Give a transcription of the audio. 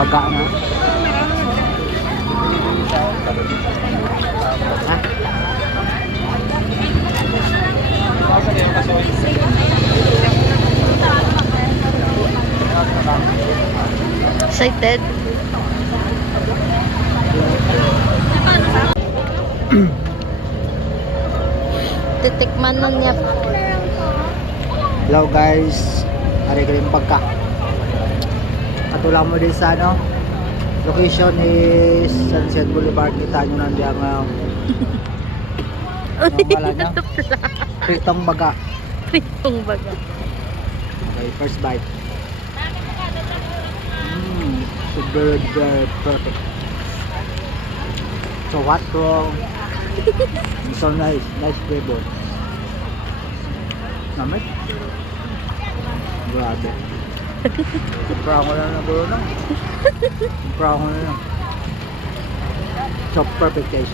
Baga na. Ha? Excited? Titikman na niya. Hello guys, hari ko yung pagka. Patulang mo din sa ano. Location is Sunset Boulevard. Kita nyo nandiyan ang ano pala niya? Pritong baga. Pritong baga. Okay, first bite. Super perfect. So what wrong? So nice flavor. Namit? Grabe. Supra ko na ng buro na. Supra ko na lang. So perfect guys.